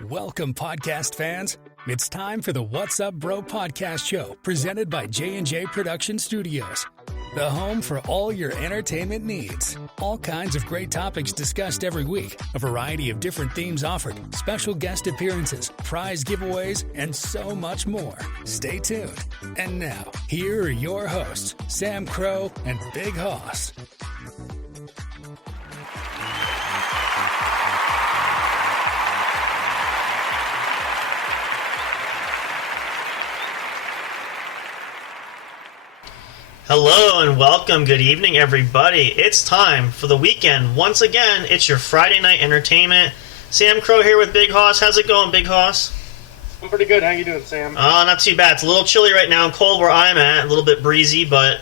Welcome, podcast fans. It's time for the What's Up Bro podcast show presented by J&J Production Studios, the home for all your entertainment needs. All kinds of great topics discussed every week, a variety of different themes offered, special guest appearances, prize giveaways, and so much more. Stay tuned. And now, here are your hosts, Sam Crow and Big Hoss. Hello and welcome. Good evening, everybody. It's time for the weekend. Once again, it's your Friday night entertainment. Sam Crow here with Big Hoss. How's it going, Big Hoss? I'm pretty good. How you doing, Sam? Not too bad. It's a little chilly right now and cold where I'm at. A little bit breezy, but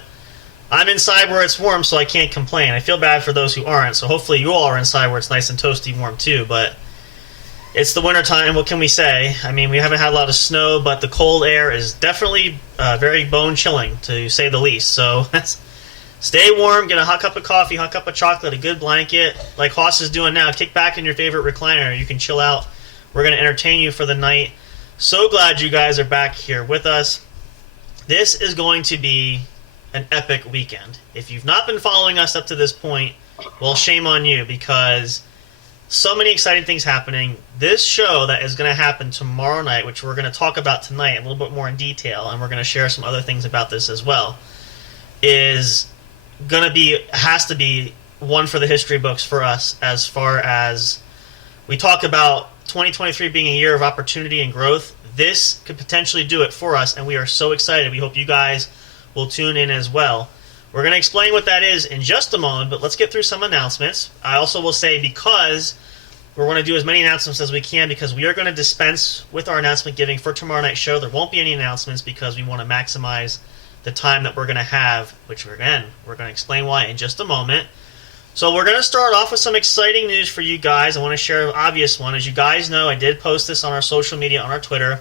I'm inside where it's warm, so I can't complain. I feel bad for those who aren't, so hopefully you all are inside where it's nice and toasty warm too, but it's the winter time. What can we say? I mean, we haven't had a lot of snow, but the cold air is definitely very bone-chilling, to say the least. So stay warm, get a hot cup of coffee, hot cup of chocolate, a good blanket, like Hoss is doing now. Kick back in your favorite recliner. You can chill out. We're going to entertain you for the night. So glad you guys are back here with us. This is going to be an epic weekend. If you've not been following us up to this point, well, shame on you, because so many exciting things happening. This show that is going to happen tomorrow night, which we're going to talk about tonight a little bit more in detail, and we're going to share some other things about this as well, has to be one for the history books for us, as far as we talk about 2023 being a year of opportunity and growth. This could potentially do it for us, and we are so excited. We hope you guys will tune in as well. We're going to explain what that is in just a moment, but let's get through some announcements. I also will say, because we're going to do as many announcements as we can, because we are going to dispense with our announcement giving for tomorrow night's show. There won't be any announcements because we want to maximize the time that we're going to have, which we're going to explain why in just a moment. So we're going to start off with some exciting news for you guys. I want to share an obvious one. As you guys know, I did post this on our social media, on our Twitter.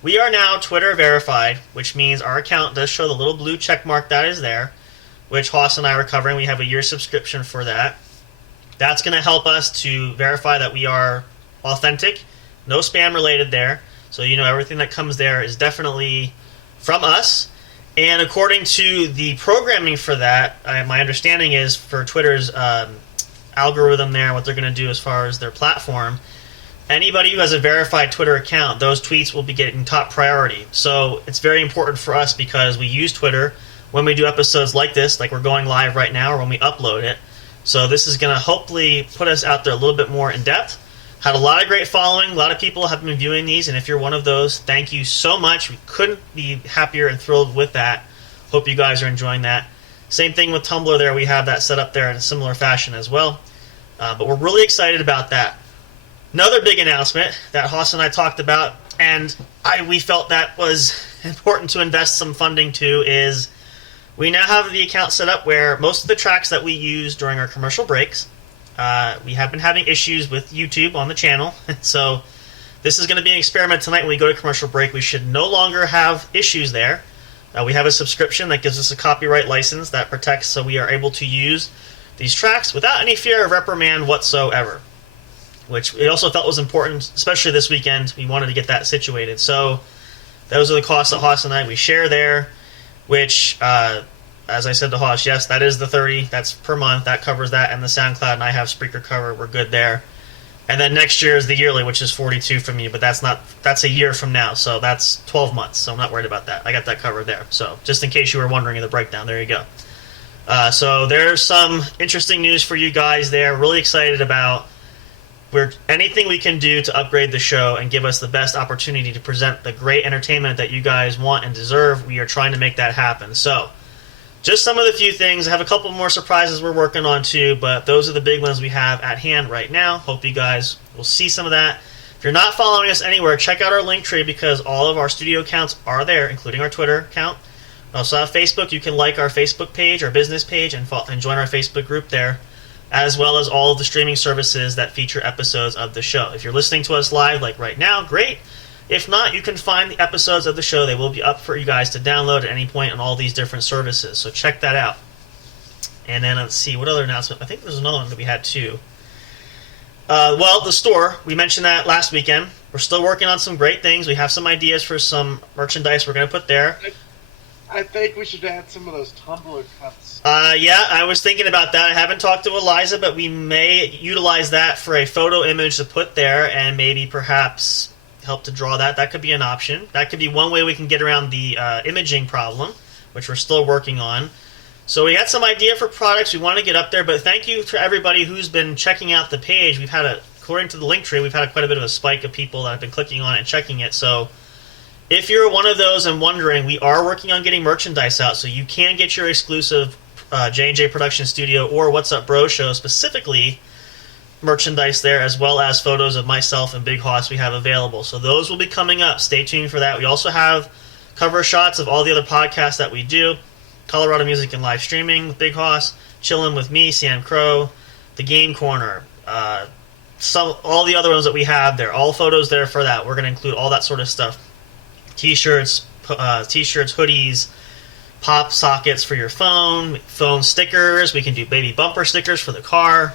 We are now Twitter verified, which means our account does show the little blue check mark that is there, which Hoss and I are covering. We have a year subscription for that. That's going to help us to verify that we are authentic, no spam related there. So everything that comes there is definitely from us. And according to the programming for that, my understanding is for Twitter's algorithm there, what they're going to do as far as their platform, anybody who has a verified Twitter account, those tweets will be getting top priority. So it's very important for us because we use Twitter when we do episodes like this, like we're going live right now, or when we upload it. So this is going to hopefully put us out there a little bit more in depth. Had a lot of great following. A lot of people have been viewing these, and if you're one of those, thank you so much. We couldn't be happier and thrilled with that. Hope you guys are enjoying that. Same thing with Tumblr there. We have that set up there in a similar fashion as well. But we're really excited about that. Another big announcement that Hoss and I talked about, and we felt that was important to invest some funding to, is we now have the account set up where most of the tracks that we use during our commercial breaks, we have been having issues with YouTube on the channel. So this is going to be an experiment tonight. When we go to commercial break, we should no longer have issues there. We have a subscription that gives us a copyright license that protects, so we are able to use these tracks without any fear of reprimand whatsoever, which we also felt was important, especially this weekend. We wanted to get that situated. So those are the costs that Hoss and we share there, which, as I said to Hoss, yes, that is the $30. That's per month. That covers that, and the SoundCloud, and I have Spreaker covered. We're good there. And then next year is the yearly, which is $42 from you, but that's a year from now, so that's 12 months, so I'm not worried about that. I got that covered there. So just in case you were wondering in the breakdown, there you go. So there's some interesting news for you guys there. Really excited about anything we can do to upgrade the show and give us the best opportunity to present the great entertainment that you guys want and deserve. We are trying to make that happen. So just some of the few things. I have a couple more surprises we're working on too, but those are the big ones we have at hand right now. Hope you guys will see some of that. If you're not following us anywhere, check out our link tree, because all of our studio accounts are there, including our Twitter account. We also have Facebook. You can like our Facebook page, our business page, and join our Facebook group there, as well as all of the streaming services that feature episodes of the show. If you're listening to us live like right now, great. If not, you can find the episodes of the show. They will be up for you guys to download at any point on all these different services, so check that out. And then let's see, what other announcement? I think there's another one that we had too. Well, the store, we mentioned that last weekend. We're still working on some great things. We have some ideas for some merchandise we're going to put there. I think we should add some of those tumbler cups. Yeah, I was thinking about that. I haven't talked to Eliza, but we may utilize that for a photo image to put there and maybe perhaps help to draw that. That could be an option. That could be one way we can get around the imaging problem, which we're still working on. So we had some idea for products we want to get up there, but thank you to everybody who's been checking out the page. We've had according to the link tree, we've had quite a bit of a spike of people that have been clicking on it and checking it. So if you're one of those and wondering, we are working on getting merchandise out, so you can get your exclusive J&J Production Studio or What's Up Bro show specifically merchandise there, as well as photos of myself and Big Hoss we have available. So those will be coming up. Stay tuned for that. We also have cover shots of all the other podcasts that we do. Colorado Music and Live Streaming with Big Hoss, Chillin' with me, Sam Crow, The Game Corner, all the other ones that we have there. All photos there for that. We're going to include all that sort of stuff. T-shirts, hoodies, pop sockets for your phone stickers. We can do baby bumper stickers for the car.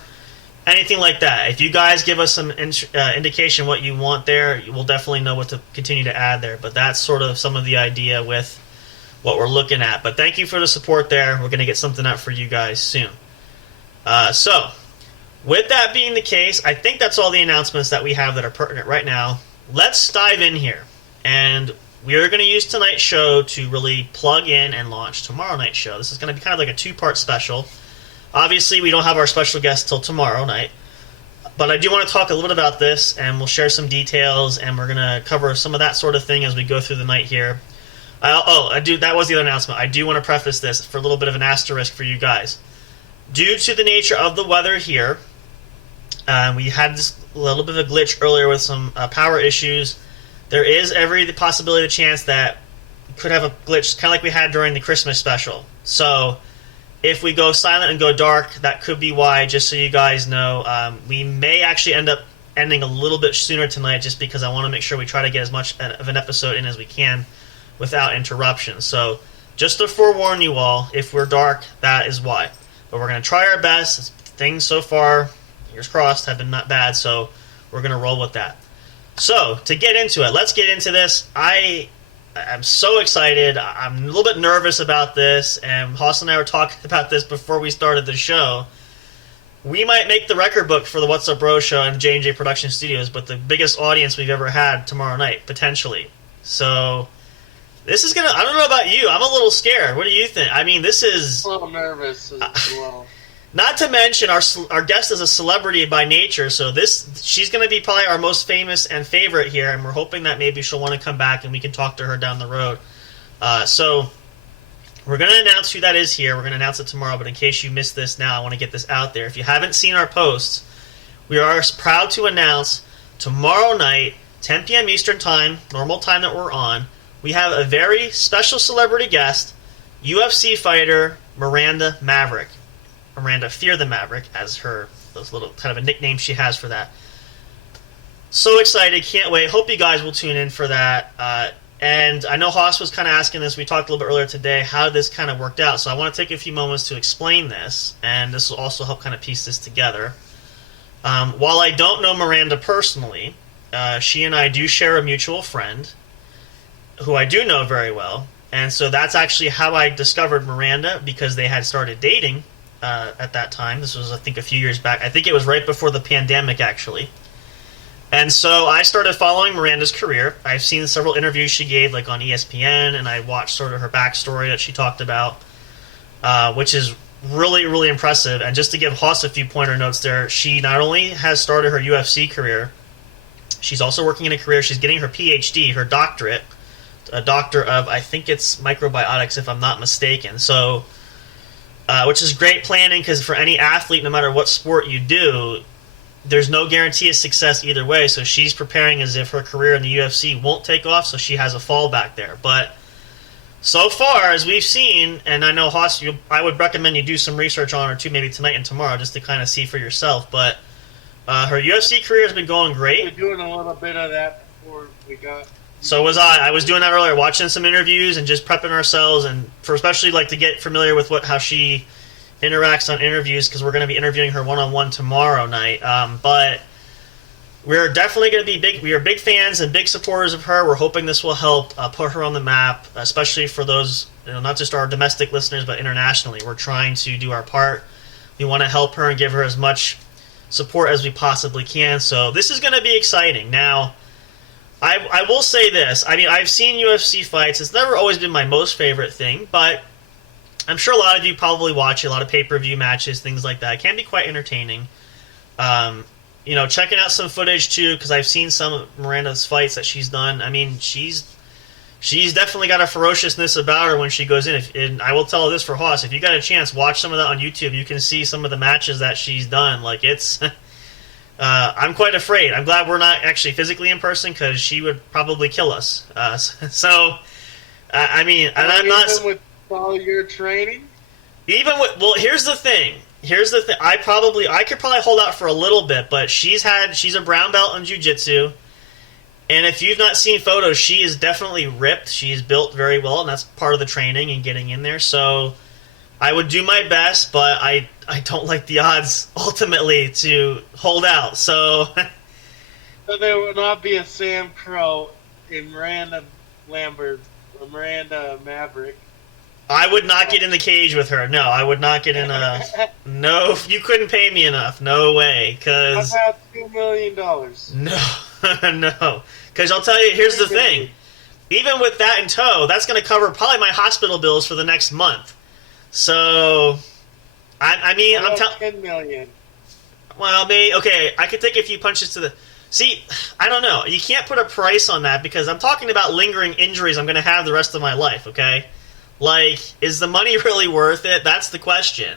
Anything like that. If you guys give us some indication what you want there, we'll definitely know what to continue to add there. But that's sort of some of the idea with what we're looking at. But thank you for the support there. We're going to get something out for you guys soon. So, with that being the case, I think that's all the announcements that we have that are pertinent right now. Let's dive in here. And we are going to use tonight's show to really plug in and launch tomorrow night's show. This is going to be kind of like a two-part special. Obviously, we don't have our special guest till tomorrow night. But I do want to talk a little bit about this, and we'll share some details, and we're going to cover some of that sort of thing as we go through the night here. That was the other announcement. I do want to preface this for a little bit of an asterisk for you guys. Due to the nature of the weather here, we had this little bit of a glitch earlier with some power issues. There is every possibility, the chance that we could have a glitch, kind of like we had during the Christmas special. So, if we go silent and go dark, that could be why, just so you guys know. We may actually end up ending a little bit sooner tonight just because I want to make sure we try to get as much of an episode in as we can without interruption. So, just to forewarn you all, if we're dark, that is why. But we're going to try our best. Things so far, fingers crossed, have been not bad, so we're going to roll with that. So, to get into it, let's get into this. I'm so excited. I'm a little bit nervous about this, and Hoss and I were talking about this before we started the show. We might make the record book for the What's Up Bro show and J&J Production Studios, but the biggest audience we've ever had tomorrow night, potentially. So, this is I don't know about you, I'm a little scared. What do you think? I mean, this is... A little nervous as well. Not to mention, our guest is a celebrity by nature, so she's going to be probably our most famous and favorite here, and we're hoping that maybe she'll want to come back and we can talk to her down the road. So, we're going to announce who that is here. We're going to announce it tomorrow, but in case you missed this now, I want to get this out there. If you haven't seen our posts, we are proud to announce tomorrow night, 10 p.m. Eastern Time, normal time that we're on, we have a very special celebrity guest, UFC fighter Miranda Maverick. Miranda Fear the Maverick, as those little kind of a nickname she has for that. So excited, can't wait. Hope you guys will tune in for that. And I know Hoss was kind of asking this. We talked a little bit earlier today how this kind of worked out. So I want to take a few moments to explain this, and this will also help kind of piece this together. While I don't know Miranda personally, she and I do share a mutual friend who I do know very well. And so that's actually how I discovered Miranda, because they had started dating at that time. This was, I think, a few years back. I think it was right before the pandemic, actually. And so I started following Miranda's career. I've seen several interviews she gave, like on ESPN, and I watched sort of her backstory that she talked about, which is really, really impressive. And just to give Hoss a few pointer notes there, she not only has started her UFC career, she's also working in a career. She's getting her PhD, her doctorate, a doctor of, I think it's microbiotics, if I'm not mistaken. So, which is great planning, because for any athlete, no matter what sport you do, there's no guarantee of success either way. So she's preparing as if her career in the UFC won't take off, so she has a fallback there. But so far, as we've seen, and I know, Hoss, I would recommend you do some research on her too, maybe tonight and tomorrow, just to kind of see for yourself. But her UFC career has been going great. We're doing a little bit of that before we got... So was I. I was doing that earlier, watching some interviews and just prepping ourselves, and for especially like to get familiar with how she interacts on interviews, because we're going to be interviewing her one-on-one tomorrow night. But we're definitely going to be big. We are big fans and big supporters of her. We're hoping this will help put her on the map, especially for those, not just our domestic listeners, but internationally. We're trying to do our part. We want to help her and give her as much support as we possibly can. So this is going to be exciting. Now, I will say this. I mean, I've seen UFC fights. It's never always been my most favorite thing, but I'm sure a lot of you probably watch a lot of pay-per-view matches, things like that. It can be quite entertaining. Checking out some footage too, because I've seen some of Miranda's fights that she's done. I mean, she's definitely got a ferociousness about her when she goes in. And I will tell this for Haas, if you got a chance, watch some of that on YouTube. You can see some of the matches that she's done. Like, it's... I'm quite afraid. I'm glad we're not actually physically in person, because she would probably kill us. I mean, and I'm not... Even with all your training? Even with... Well, here's the thing. I could probably hold out for a little bit, but she's a brown belt in jiu-jitsu, and if you've not seen photos, she is definitely ripped. She's built very well, and that's part of the training and getting in there. So I would do my best, but I don't like the odds ultimately to hold out. So there will not be a Sam Crow in Miranda Lambert or Miranda Maverick. I would not get in the cage with her. No, I would not get in a... No, you couldn't pay me enough. No way, because... How about $2 million? No, no. Because I'll tell you, here's the thing. Even with that in tow, that's going to cover probably my hospital bills for the next month. So, I mean... I'm $10 million. Well, maybe... Okay, I could take a few punches to the... See, I don't know. You can't put a price on that, because I'm talking about lingering injuries I'm going to have the rest of my life, okay? Like, is the money really worth it? That's the question.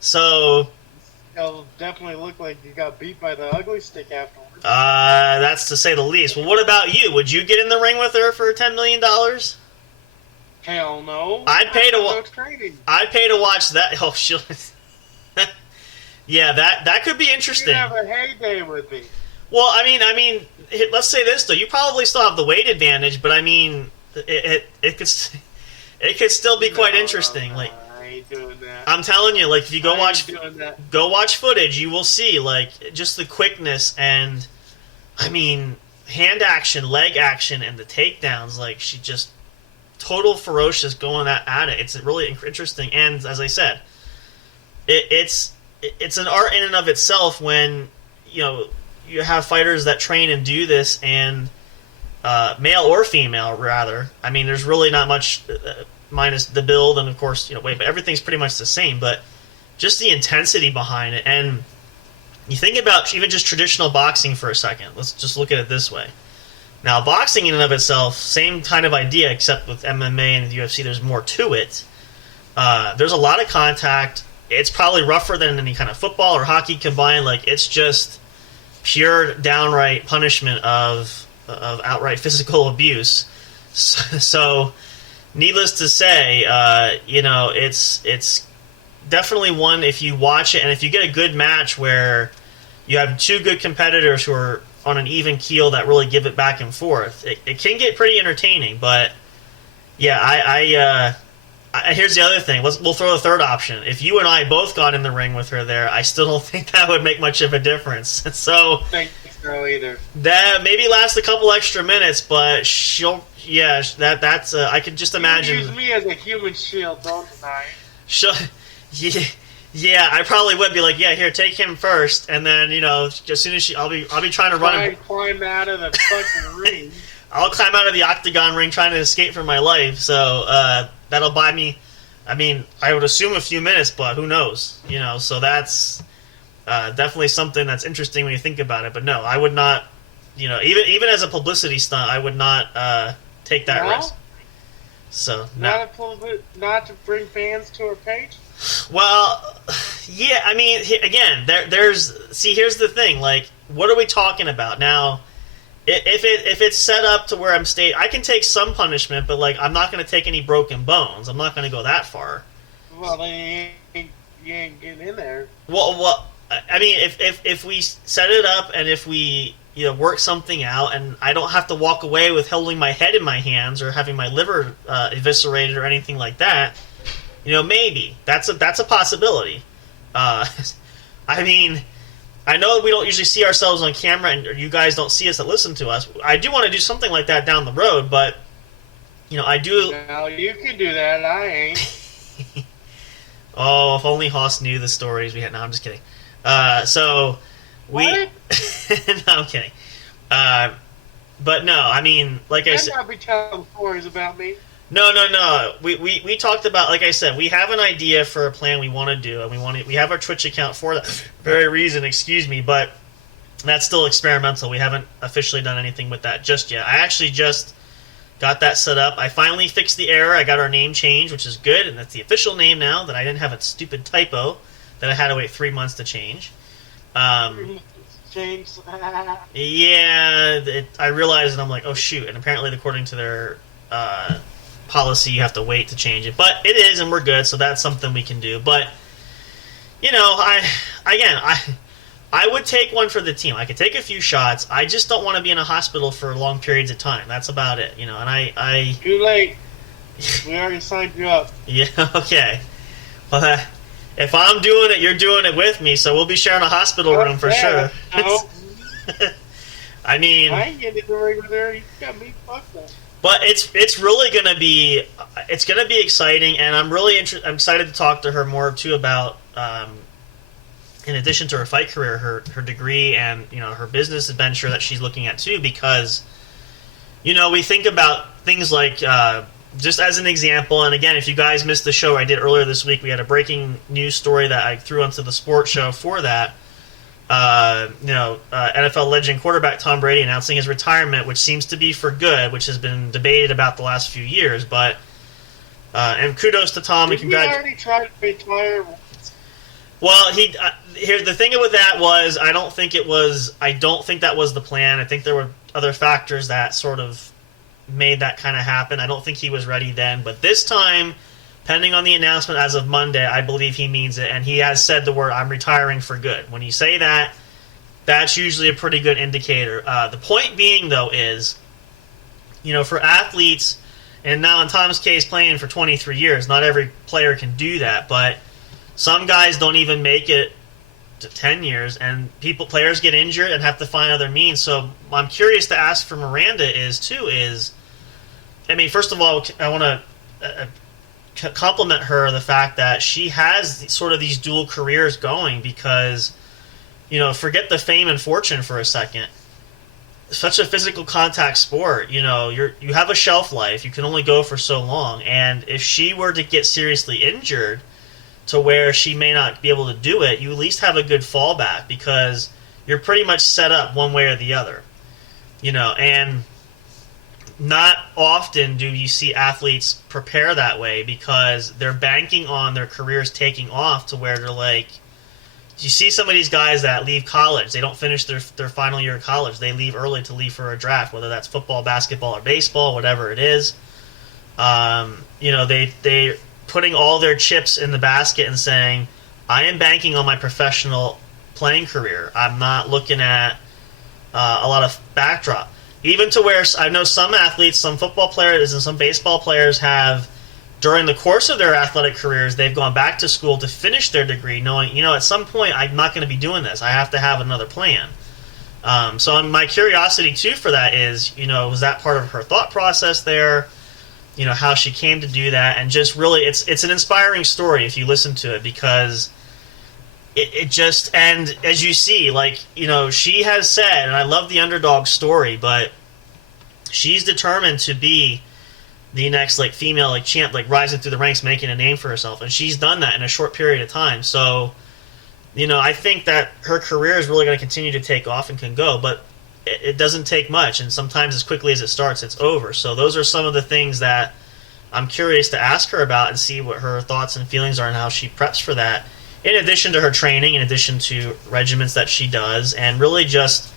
So... It'll definitely look like you got beat by the ugly stick afterwards. That's to say the least. Well, what about you? Would you get in the ring with her for $10 million? Hell no. I'd pay to watch that. Oh, she'll... Yeah, that could be interesting. You'd have a heyday with me. Well, I mean, let's say this, though. You probably still have the weight advantage, but I mean, it could... It could still be quite interesting. No, like, I ain't doing that. I'm telling you, like, if you go watch footage, you will see, like, just the quickness and, I mean, hand action, leg action, and the takedowns. Like, she just total ferocious going at it. It's really interesting, and as I said, it's an art in and of itself when you have fighters that train and do this, and male or female, rather. I mean, there's really not much, minus the build and, of course, weight, but everything's pretty much the same. But just the intensity behind it. And you think about even just traditional boxing for a second. Let's just look at it this way. Now, boxing in and of itself, same kind of idea, except with MMA and the UFC, there's more to it. There's a lot of contact. It's probably rougher than any kind of football or hockey combined. Like, it's just pure, downright punishment of outright physical abuse. So needless to say, it's definitely one, if you watch it, and if you get a good match where you have two good competitors who are on an even keel that really give it back and forth, it can get pretty entertaining. But yeah, here's the other thing. We'll throw a third option. If you and I both got in the ring with her there, I still don't think that would make much of a difference. So either. That maybe last a couple extra minutes, but that's I could just imagine. You use me as a human shield, don't deny. Yeah, I probably would be like, yeah, here, take him first, and then as soon as I'll be trying to run him. Climb out of the fucking ring. I'll climb out of the octagon ring trying to escape for my life. So that'll buy me. I mean, I would assume a few minutes, but who knows? So that's. Definitely something that's interesting when you think about it, but no, I would not. Even as a publicity stunt, I would not take that risk. So not to bring fans to our page. Well, yeah. I mean, again, here's the thing. Like, what are we talking about now? If it's set up to where I'm I can take some punishment, but like, I'm not going to take any broken bones. I'm not going to go that far. Well, then you ain't getting in there. Well. I mean, if we set it up and if we work something out, and I don't have to walk away with holding my head in my hands or having my liver eviscerated or anything like that, maybe that's a possibility. I mean, I know we don't usually see ourselves on camera, and you guys don't see us that listen to us. I do want to do something like that down the road, but I do. No, you can do that. I ain't. Oh, if only Hoss knew the stories we had. No, I'm just kidding. So we. What? No, I'm kidding. But no, I mean, like I said. I'll be telling stories about me. No. We talked about, like I said, we have an idea for a plan we want to do, and we have our Twitch account for that very reason. Excuse me, but that's still experimental. We haven't officially done anything with that just yet. I actually just got that set up. I finally fixed the error. I got our name changed, which is good, and that's the official name now. That I didn't have a stupid typo that I had to wait 3 months to change. James. Yeah, I realized, and I'm like, oh shoot! And apparently, according to their policy, you have to wait to change it. But it is, and we're good, so that's something we can do. But I would take one for the team. I could take a few shots. I just don't want to be in a hospital for long periods of time. That's about it, And I Too late. We already signed you up. Yeah, okay. Well, if I'm doing it, you're doing it with me, so we'll be sharing a hospital room for sure. No. I mean, I ain't getting in the ring with her. You got me fucked up. But it's really gonna be exciting, and I'm really I'm excited to talk to her more too about in addition to her fight career, her degree and her business adventure that she's looking at too, because we think about things like just as an example, and again, if you guys missed the show I did earlier this week, we had a breaking news story that I threw onto the sports show for that. NFL legend quarterback Tom Brady announcing his retirement, which seems to be for good, which has been debated about the last few years. But and kudos to Tom and congratulations. He already tried to retire once. Well, here's the thing with that was I don't think that was the plan. I think there were other factors that sort of made that kind of happen. I don't think he was ready then, but this time, pending on the announcement as of Monday, I believe he means it, and he has said the word, I'm retiring for good. When you say that, that's usually a pretty good indicator. The point being, though, is, for athletes, and now in Tom's case, playing for 23 years, not every player can do that, but some guys don't even make it to 10 years, and players get injured and have to find other means. So I'm curious to ask for Miranda first of all, I want to compliment her the fact that she has sort of these dual careers going because, forget the fame and fortune for a second. Such a physical contact sport, you have a shelf life. You can only go for so long, and if she were to get seriously injured to where she may not be able to do it, you at least have a good fallback because you're pretty much set up one way or the other. And not often do you see athletes prepare that way because they're banking on their careers taking off to where they're like, you see some of these guys that leave college, they don't finish their final year of college, they leave early to leave for a draft, whether that's football, basketball, or baseball, whatever it is. They putting all their chips in the basket and saying, I am banking on my professional playing career. I'm not looking at a lot of backdrop. Even to where I know some athletes, some football players and some baseball players have, during the course of their athletic careers, they've gone back to school to finish their degree knowing, at some point I'm not going to be doing this. I have to have another plan. So my curiosity, too, for that is, was that part of her thought process there? How she came to do that, and just really, it's an inspiring story if you listen to it because it just, and as you see, she has said, and I love the underdog story, but she's determined to be the next female champ, rising through the ranks, making a name for herself, and she's done that in a short period of time. So, I think that her career is really going to continue to take off and can go, but it doesn't take much, and sometimes as quickly as it starts, it's over. So those are some of the things that I'm curious to ask her about and see what her thoughts and feelings are and how she preps for that, in addition to her training, in addition to regiments that she does, and really just,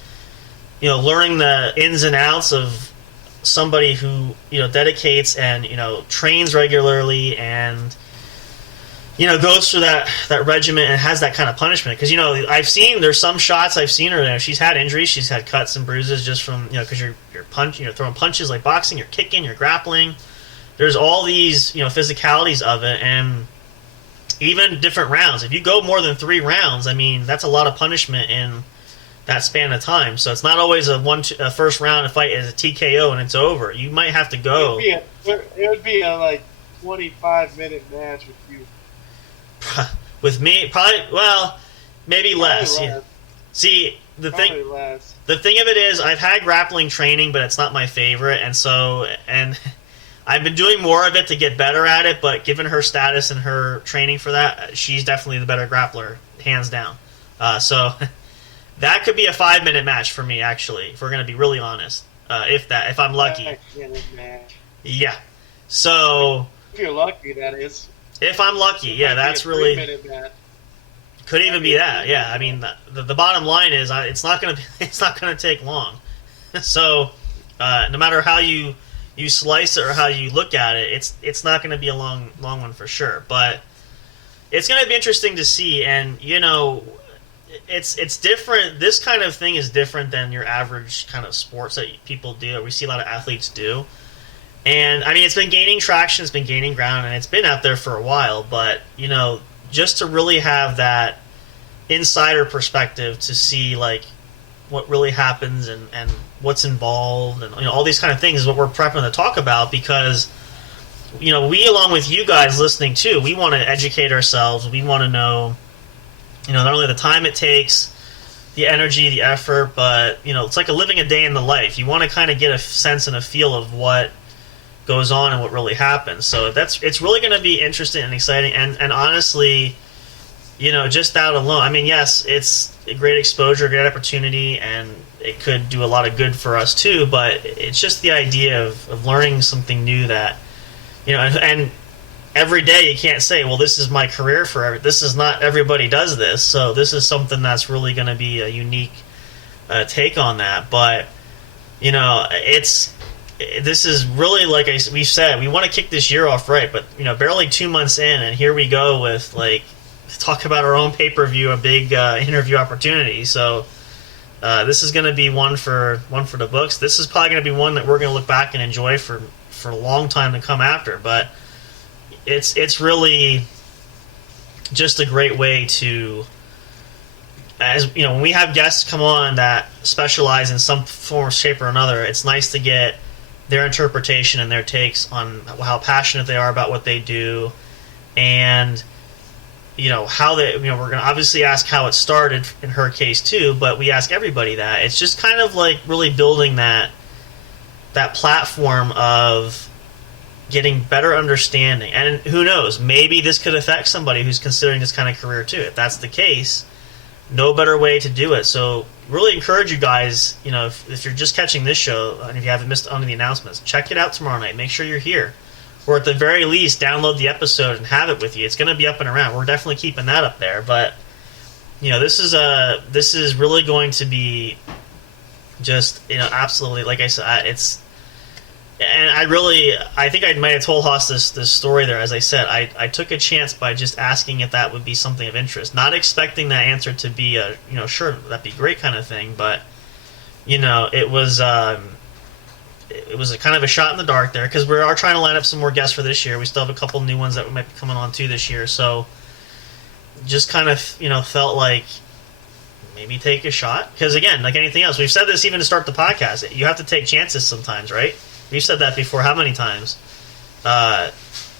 learning the ins and outs of somebody who, dedicates and, trains regularly and, goes through that regiment and has that kind of punishment. Because, there's some shots I've seen her, she's had injuries, she's had cuts and bruises just from, because you're throwing punches like boxing, you're kicking, you're grappling. There's all these, physicalities of it, and even different rounds. If you go more than 3 rounds, I mean, that's a lot of punishment in that span of time. So it's not always a first round fight is a TKO and it's over. You might have to go. It would be a like 25-minute match with you. With me, probably. Well, maybe less. Probably Yeah. less. See, the Probably less. thing of it is, I've had grappling training, but it's not my favorite, and I've been doing more of it to get better at it. But given her status and her training for that, she's definitely the better grappler, hands down. So that could be a 5-minute match for me, actually, if we're going to be really honest. If I'm lucky. 5-minute match. Yeah. So If you're lucky, that is. if I'm lucky, It yeah, might be that's a really 3-minute match. could even be that. Yeah, I mean, the bottom line is it's not going to take long. So no matter how you slice it or how you look at it, it's not going to be a long one for sure. But it's going to be interesting to see, and it's different. This kind of thing is different than your average kind of sports that people do, or we see a lot of athletes do. And I mean, it's been gaining traction, it's been gaining ground, and it's been out there for a while. But just to really have that insider perspective to see like what really happens and what's involved and all these kind of things is what we're prepping to talk about, because we, along with you guys listening too, we want to educate ourselves. We want to know not only the time it takes, the energy, the effort, but it's like living a day in the life. You want to kind of get a sense and a feel of what goes on and what really happens. So it's really going to be interesting and exciting, and honestly, just that alone, I mean, yes, it's a great exposure, great opportunity, and it could do a lot of good for us too, but it's just the idea of learning something new that and every day you can't say, well, this is my career forever. This is not, everybody does this, so this is something that's really going to be a unique take on that. But this is really, like we've said, we want to kick this year off right, but barely 2 months in, and here we go with talk about our own pay-per-view, a big interview opportunity. So this is going to be one for the books. This is probably going to be one that we're going to look back and enjoy for a long time to come after. But it's really just a great way to, as when we have guests come on that specialize in some form, shape, or another, it's nice to get their interpretation and their takes on how passionate they are about what they do, and how they, we're going to obviously ask how it started in her case too, but we ask everybody that. It's just kind of like really building that platform of getting better understanding. And who knows, maybe this could affect somebody who's considering this kind of career too. If that's the case, no better way to do it. So really encourage you guys, if you're just catching this show, and if you haven't missed any of the announcements, check it out tomorrow night. Make sure you're here. Or at the very least, download the episode and have it with you. It's going to be up and around. We're definitely keeping that up there. But this is really going to be just absolutely, like I said, it's. And I think I might have told Haas this story there. As I said, I took a chance by just asking if that would be something of interest, not expecting that answer to be a sure, that'd be great kind of thing. But it was. It was a kind of a shot in the dark there, because we are trying to line up some more guests for this year. We still have a couple new ones that might be coming on too this year. So just kind of, felt like maybe take a shot. Because again, like anything else, we've said this even to start the podcast. You have to take chances sometimes, right? We've said that before how many times?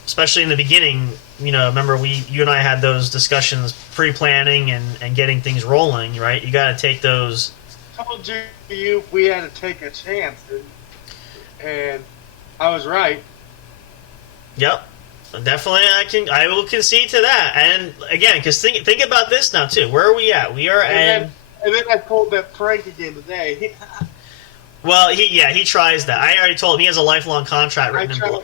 Especially in the beginning, remember you and I had those discussions pre-planning and getting things rolling, right? You got to take those. I told you we had to take a chance, and I was right. Yep, definitely. I will concede to that. And again, because think about this now too. Where are we at? We are and then I pulled that prank again today. Well, he tries that. I already told him he has a lifelong contract written in blood.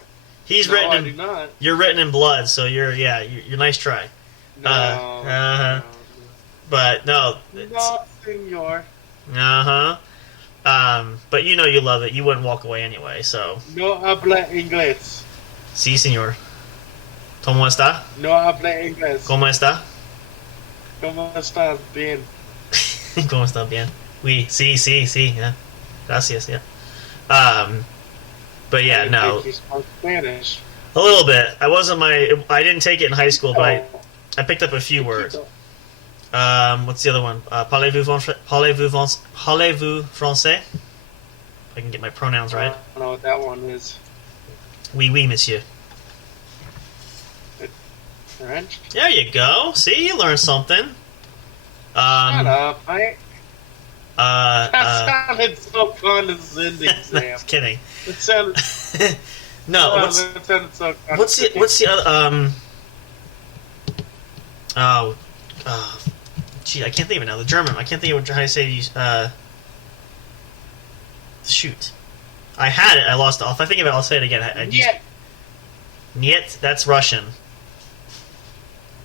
I do not. You're written in blood, so you're nice try. No. But no. No, senor. But you love it. You wouldn't walk away anyway, so. No habla inglés. Sí, señor. ¿Cómo está? No habla inglés. ¿Cómo está? ¿Cómo estás? Bien. ¿Cómo está? Bien. Oui, sí, yeah. Gracias, yeah. But yeah, no. You spoke Spanish. A little bit. I didn't take it in high school, but I picked up a few words. What's the other one? Parlez-vous français? If I can get my pronouns right. I don't know what that one is. Oui, oui, monsieur. French? There you go. See, you learned something. Shut up. That sounded so condescending, Sam. Just kidding. It sounded... No, that sounded so condescending. what's the other, gee, I can't think of it now. The German. I can't think of how to say shoot. I had it. I lost it. If I think of it, I'll say it again. Niet. That's Russian.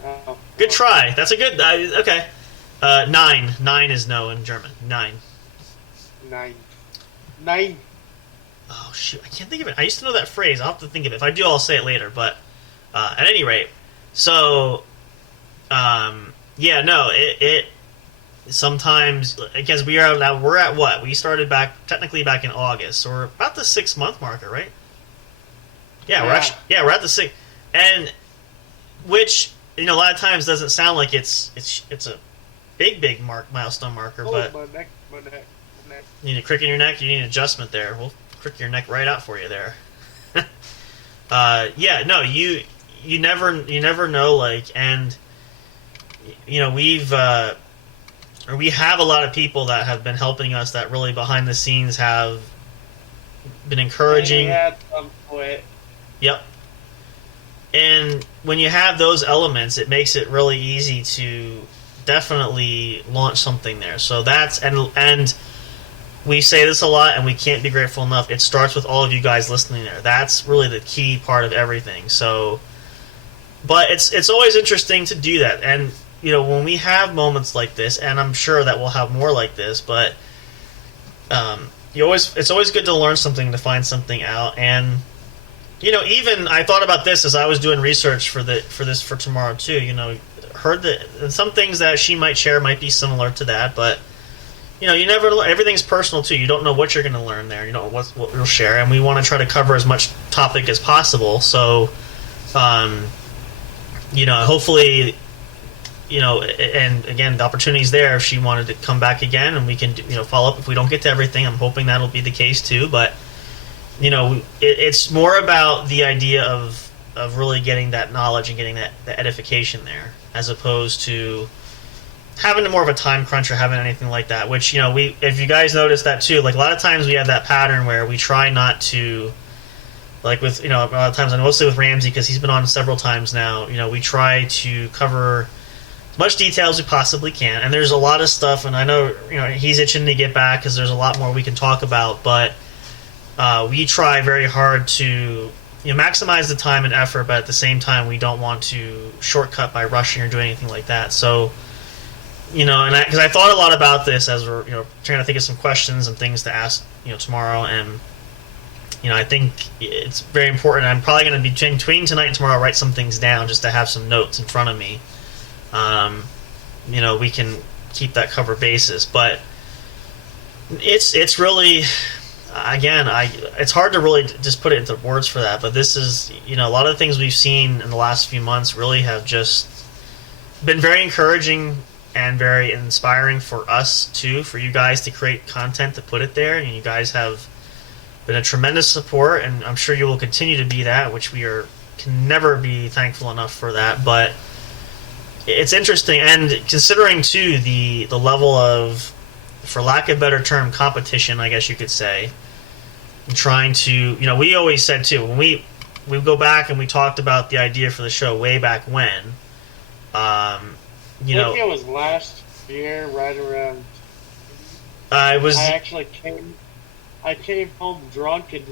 Oh, Good try. That's a good. Okay. 9. 9 is no in German. 9. 9. Oh shoot! I can't think of it. I used to know that phrase. I'll have to think of it. If I do, I'll say it later. But at any rate, so yeah, no, it sometimes because we're at what? We started technically back in August, so we're about the 6-month marker, right? Yeah, we're at the 6, and which a lot of times doesn't sound like it's a big milestone marker, but my neck. you need a crick in your neck. You need an adjustment there. We'll crick your neck right out for you there. Yeah, no, you never know, like, and we have a lot of people that have been helping us that really behind the scenes have been encouraging. We had some quit. Yep. And when you have those elements, it makes it really easy to definitely launch something there. So that's and we say this a lot, and we can't be grateful enough. It starts with all of you guys listening there. That's really the key part of everything. So, but it's always interesting to do that. And when we have moments like this, and I'm sure that we'll have more like this, but it's always good to learn something, to find something out. And even I thought about this as I was doing research for tomorrow too. Heard that some things that she might share might be similar to that, but you never. Everything's personal too. You don't know what you're going to learn there. You don't know what you'll share, and we want to try to cover as much topic as possible. So, hopefully, and again, the opportunity's there if she wanted to come back again, and we can follow up if we don't get to everything. I'm hoping that'll be the case too, but it's more about the idea of really getting that knowledge and getting that edification there, as opposed to having more of a time crunch or having anything like that. Which if you guys notice that too, like a lot of times we have that pattern where we try not to, like with a lot of times, and mostly with Ramsey because he's been on several times now. We try to cover as much detail as we possibly can, and there's a lot of stuff, and I know he's itching to get back because there's a lot more we can talk about, but we try very hard to maximize the time and effort, but at the same time we don't want to shortcut by rushing or doing anything like that. So and because I thought a lot about this as we're trying to think of some questions and things to ask tomorrow, and I think it's very important. I'm probably going to be between tonight and tomorrow write some things down just to have some notes in front of me. We can keep that cover basis, but it's really, again, it's hard to really just put it into words for that. But this is a lot of the things we've seen in the last few months really have just been very encouraging and very inspiring for us too, for you guys to create content to put it there, and you guys have been a tremendous support, and I'm sure you will continue to be that, which can never be thankful enough for that. But it's interesting, and considering too the level of, for lack of a better term, competition, I guess you could say, and trying to we always said too, when we go back and we talked about the idea for the show way back when, I think it was last year, right around. I came home drunk and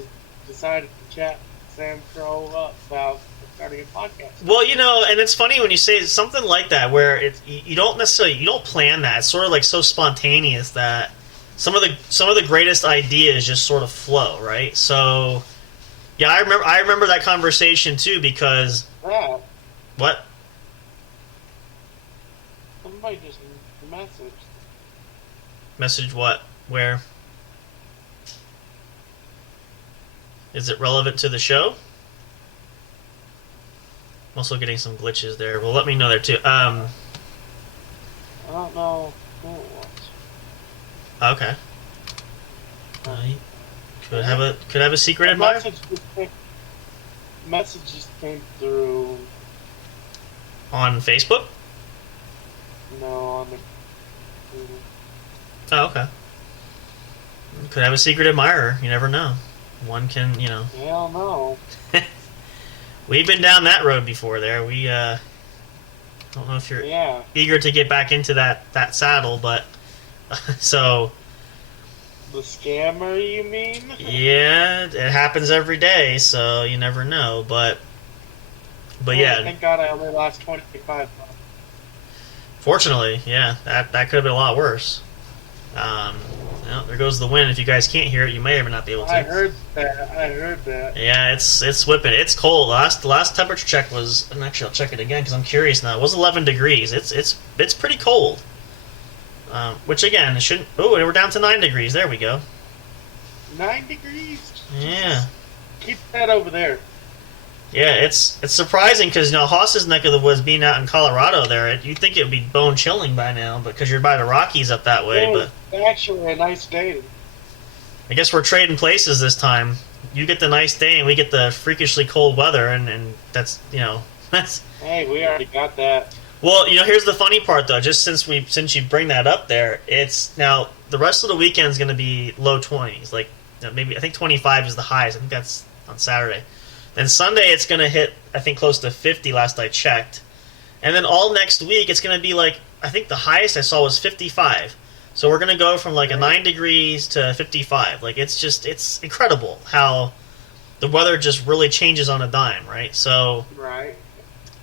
decided to chat Sam Crow up about starting a podcast. Well, and it's funny when you say something like that, where you don't plan that. It's sort of like so spontaneous that some of the greatest ideas just sort of flow, right? So, yeah, I remember that conversation too, because what? Somebody just message what? Where? Is it relevant to the show? I'm also getting some glitches there. Well, let me know there too. I don't know who it was. Okay. Could have a secret A admirer. message just came through. On Facebook? No, on the. Oh, okay. Could have a secret admirer. You never know. One can, Hell no. We've been down that road before there. We, don't know if you're Yeah. eager to get back into that saddle, but, so, The scammer, you mean? yeah, it happens every day, so you never know, but yeah. Thank God I only lost 25 bucks. Fortunately, yeah, that could have been a lot worse. Well, there goes the wind. If you guys can't hear it, you may or may not be able to. I heard that. Yeah, it's whipping. It's cold. The last temperature check was, and actually I'll check it again because I'm curious now. It was 11 degrees. It's pretty cold. Which again, it shouldn't. Oh, we're down to 9 degrees. There we go. 9 degrees? Yeah. Keep that over there. Yeah, it's surprising because Haas's neck of the woods, being out in Colorado, there you'd think it would be bone chilling by now, because you're by the Rockies up that way. Yeah, But actually, a nice day. I guess we're trading places this time. You get the nice day, and we get the freakishly cold weather, and that's that's. Hey, we already got that. Well, here's the funny part though. Just since you bring that up, there, it's now the rest of the weekend's going to be low 20s, like maybe I think 25 is the highest. I think that's on Saturday. Then Sunday it's going to hit, I think, close to 50 last I checked. And then all next week it's going to be like, I think the highest I saw was 55. So we're going to go from like a 9 degrees to 55. Like it's incredible how the weather just really changes on a dime, right? So, Right.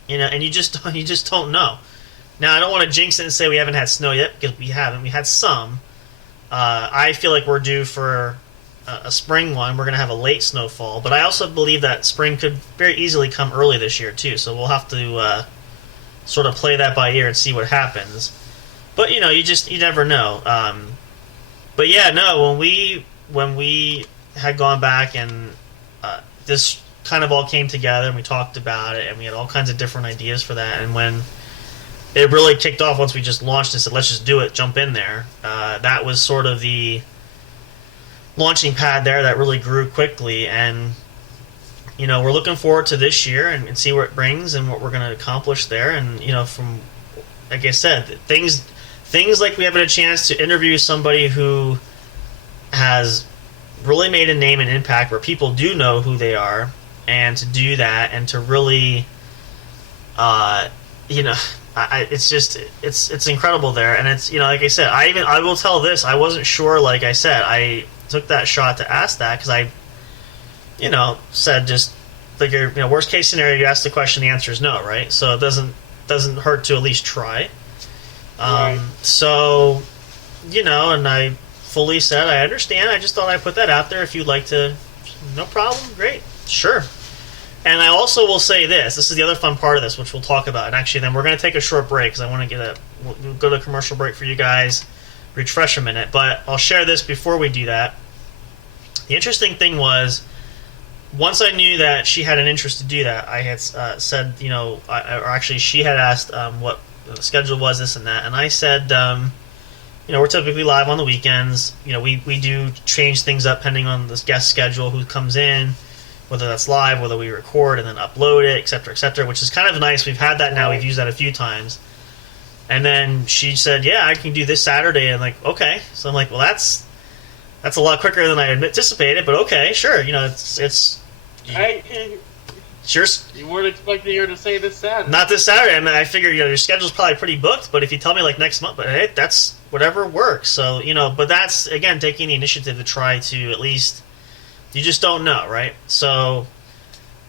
and you just don't know. Now I don't want to jinx it and say we haven't had snow yet, because we haven't. We had some. I feel like we're due for a spring one. We're going to have a late snowfall, but I also believe that spring could very easily come early this year too. So we'll have to sort of play that by ear and see what happens. But you never know. But yeah, no. When we had gone back and this kind of all came together and we talked about it and we had all kinds of different ideas for that. And when it really kicked off, once we just launched and said, let's just do it, jump in there. That was sort of the launching pad there that really grew quickly, and we're looking forward to this year and see what it brings and what we're going to accomplish there. And from, like I said, things like we having a chance to interview somebody who has really made a name and impact where people do know who they are, and to do that and to really it's just it's incredible there. And it's like I said, I will tell this, I wasn't sure. Like I said, I took that shot to ask that because I said, just like your worst case scenario, you ask the question, the answer is no, right? So it doesn't hurt to at least try. Right. So and I fully said I understand. I just thought I'd put that out there. If you'd like to, no problem, great, sure. And I also will say this is the other fun part of this, which we'll talk about. And actually, then we're going to take a short break because I want to we'll go to a commercial break for you guys, refresh a minute. But I'll share this before we do that. The interesting thing was, once I knew that she had an interest to do that, I had said, or actually she had asked what the schedule was, this and that. And I said, we're typically live on the weekends. We do change things up depending on the guest schedule, who comes in, whether that's live, whether we record and then upload it, et cetera, which is kind of nice. We've had that now. We've used that a few times. And then she said, yeah, I can do this Saturday. And I'm like, okay. So I'm like, well, that's a lot quicker than I anticipated, but okay, sure. It's yours. You weren't expecting her to say this Saturday. Not this Saturday. I mean, I figure your schedule's probably pretty booked, but if you tell me like next month, but hey, that's whatever works. So but that's again taking the initiative to try to at least. You just don't know, right? So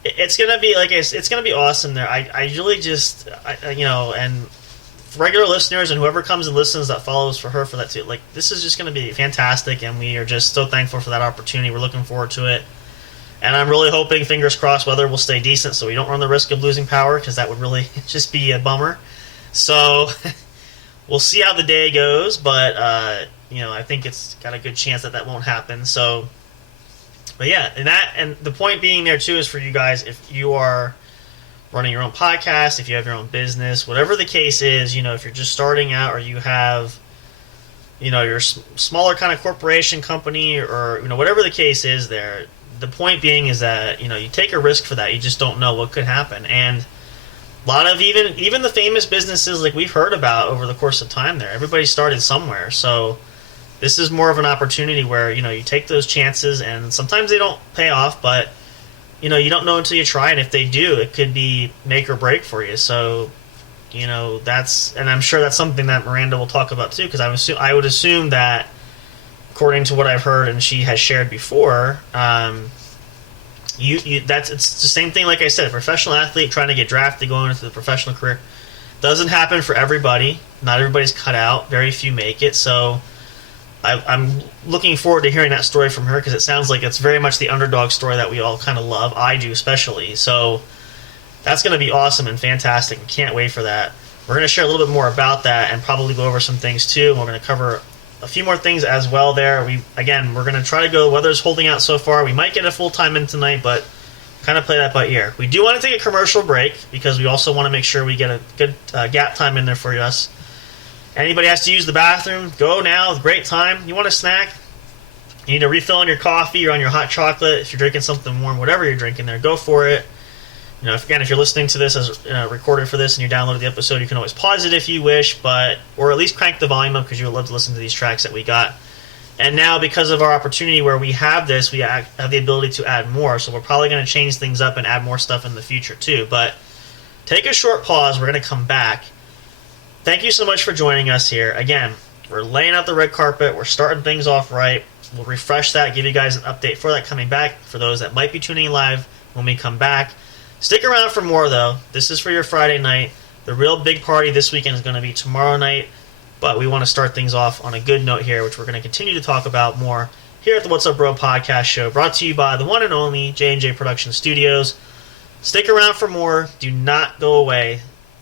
it's gonna be it's gonna be awesome there. I really just and regular listeners and whoever comes and listens that follows for her for that too. Like, this is just gonna be fantastic, and we are just so thankful for that opportunity. We're looking forward to it, and I'm really hoping, fingers crossed, weather will stay decent so we don't run the risk of losing power, because that would really just be a bummer. So we'll see how the day goes, but I think it's got a good chance that won't happen. So. But yeah, and the point being there too is for you guys, if you are running your own podcast, if you have your own business, whatever the case is, if you're just starting out or you have, your smaller kind of corporation company or, whatever the case is there, the point being is that, you take a risk for that. You just don't know what could happen. And a lot of even the famous businesses like we've heard about over the course of time there, everybody started somewhere. So this is more of an opportunity where, you take those chances, and sometimes they don't pay off, but, you don't know until you try, and if they do, it could be make or break for you. So, and I'm sure that's something that Miranda will talk about too, because I would assume that, according to what I've heard and she has shared before, it's the same thing. Like I said, a professional athlete trying to get drafted, going into the professional career, doesn't happen for everybody. Not everybody's cut out. Very few make it. So I'm looking forward to hearing that story from her, because it sounds like it's very much the underdog story that we all kind of love. I do especially. So that's going to be awesome and fantastic. Can't wait for that. We're going to share a little bit more about that and probably go over some things too. We're going to cover a few more things as well there. We're going to try to go. Weather's holding out so far. We might get a full time in tonight, but kind of play that by ear. We do want to take a commercial break because we also want to make sure we get a good gap time in there for us. Anybody has to use the bathroom, go now. Great time. You want a snack? You need a refill on your coffee or on your hot chocolate. If you're drinking something warm, whatever you're drinking there, go for it. If you're listening to this as recorded for this and you downloaded the episode, you can always pause it if you wish, or at least crank the volume up because you would love to listen to these tracks that we got. And now, because of our opportunity where we have this, we have the ability to add more. So we're probably going to change things up and add more stuff in the future too. But take a short pause. We're going to come back. Thank you so much for joining us here. Again, we're laying out the red carpet. We're starting things off right. We'll refresh that, give you guys an update for that coming back for those that might be tuning in live when we come back. Stick around for more, though. This is for your Friday night. The real big party this weekend is going to be tomorrow night, but we want to start things off on a good note here, which we're going to continue to talk about more here at the What's Up Bro podcast show, brought to you by the one and only J&J Production Studios. Stick around for more. Do not go away.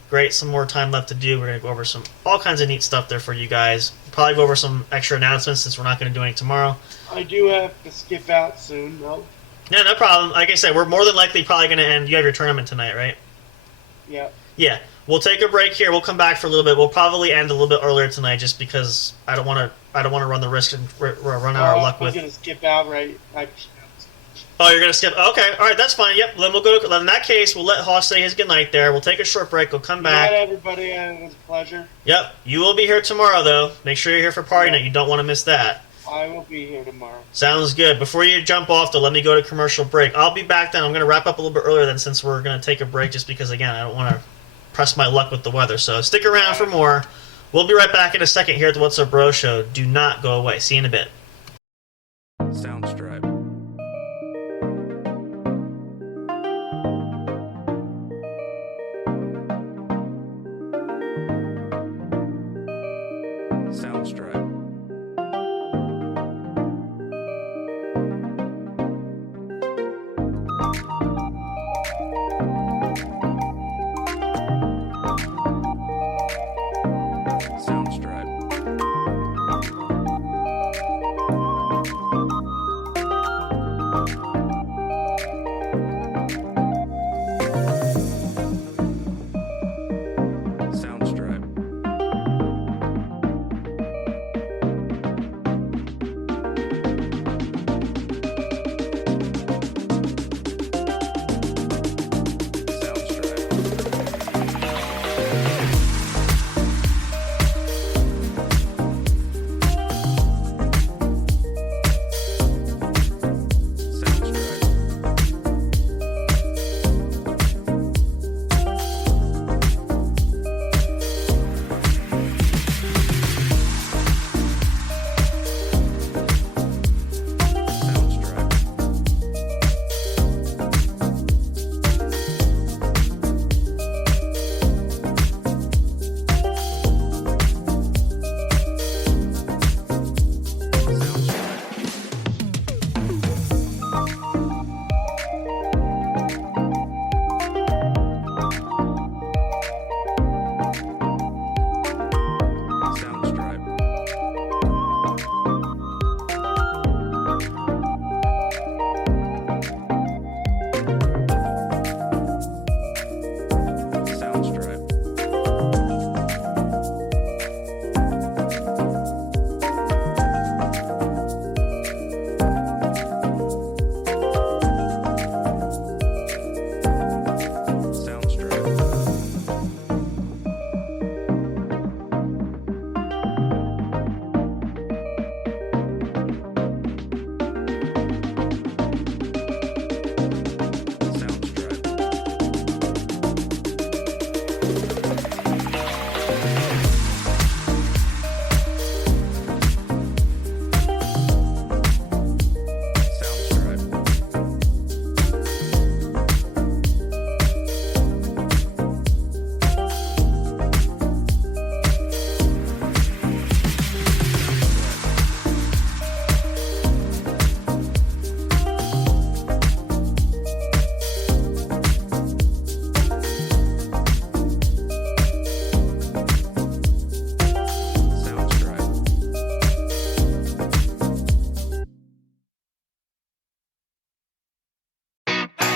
Great, some more time left to do. We're going to go over all kinds of neat stuff there for you guys. Probably go over some extra announcements since we're not going to do any tomorrow. I do have to skip out soon, though. Yeah, no problem. Like I said, we're more than likely probably going to end. You have your tournament tonight, right? Yeah. Yeah. We'll take a break here. We'll come back for a little bit. We'll probably end a little bit earlier tonight, just because I don't want to run the risk and run out of luck with. I'm going to skip out right. Oh, you're going to skip? Okay. All right. That's fine. Yep. Then we'll go. In that case, we'll let Hoss say his goodnight there. We'll take a short break. We'll come back. Good night, everybody. It was a pleasure. Yep. You will be here tomorrow, though. Make sure you're here for party night. You don't want to miss that. I will be here tomorrow. Sounds good. Before you jump off, though, let me go to commercial break. I'll be back then. I'm going to wrap up a little bit earlier then, since we're going to take a break, just because, again, I don't want to press my luck with the weather. So stick around for more. We'll be right back in a second here at the What's Up Bro Show. Do not go away. See you in a bit. Soundstripe. Soundstripe. Soundstripe.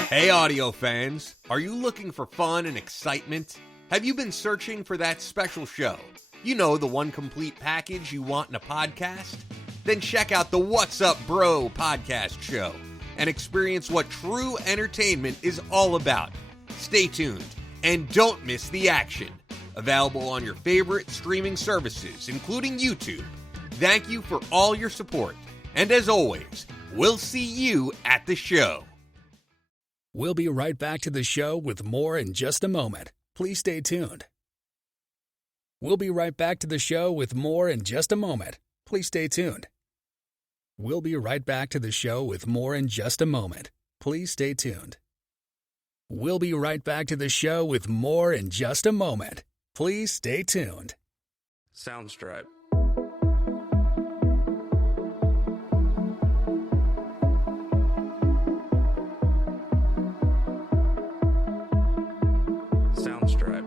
Hey audio fans, are you looking for fun and excitement? Have you been searching for that special show? You know, the one complete package you want in a podcast? Then check out the What's Up Bro podcast show and experience what true entertainment is all about. Stay tuned and don't miss the action. Available on your favorite streaming services, including YouTube. Thank you for all your support. And as always, we'll see you at the show. We'll be right back to the show with more in just a moment. Please stay tuned. We'll be right back to the show with more in just a moment. Please stay tuned. We'll be right back to the show with more in just a moment. Please stay tuned. We'll be right back to the show with more in just a moment. Please stay tuned. Soundstripe. Soundstripe.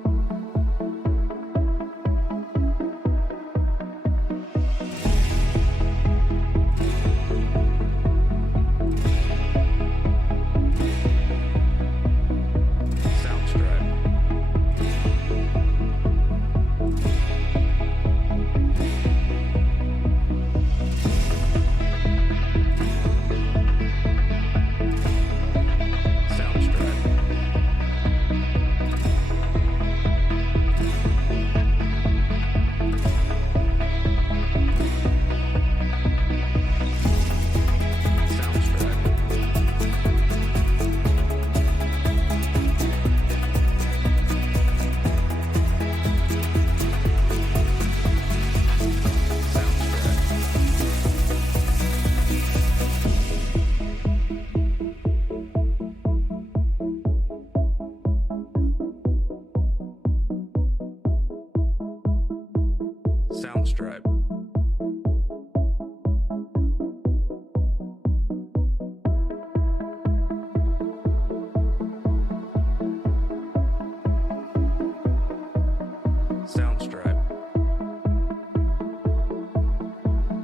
Soundstripe. Soundstripe. Soundstripe.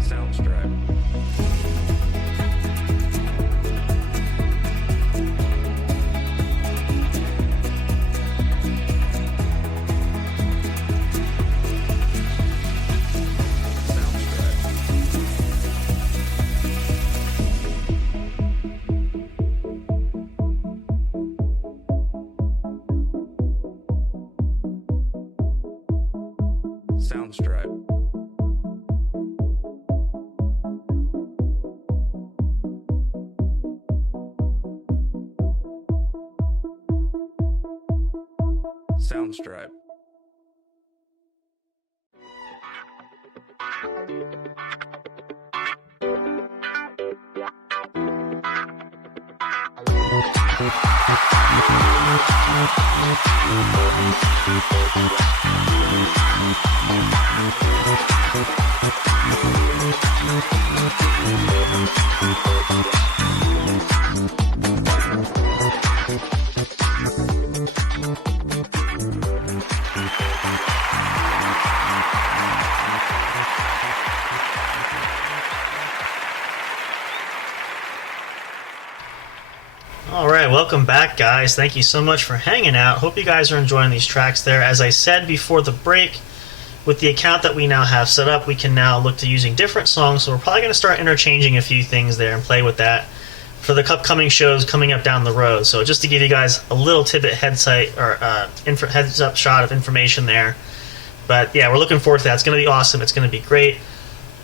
Soundstripe. Soundstripe. Soundstripe. All right, welcome back, guys. Thank you so much for hanging out. Hope you guys are enjoying these tracks there. As I said before the break, with the account that we now have set up, we can now look to using different songs, so we're probably going to start interchanging a few things there and play with that for the upcoming shows coming up down the road. So just to give you guys a little tidbit heads up shot of information there. But yeah, we're looking forward to that. It's going to be awesome. It's going to be great.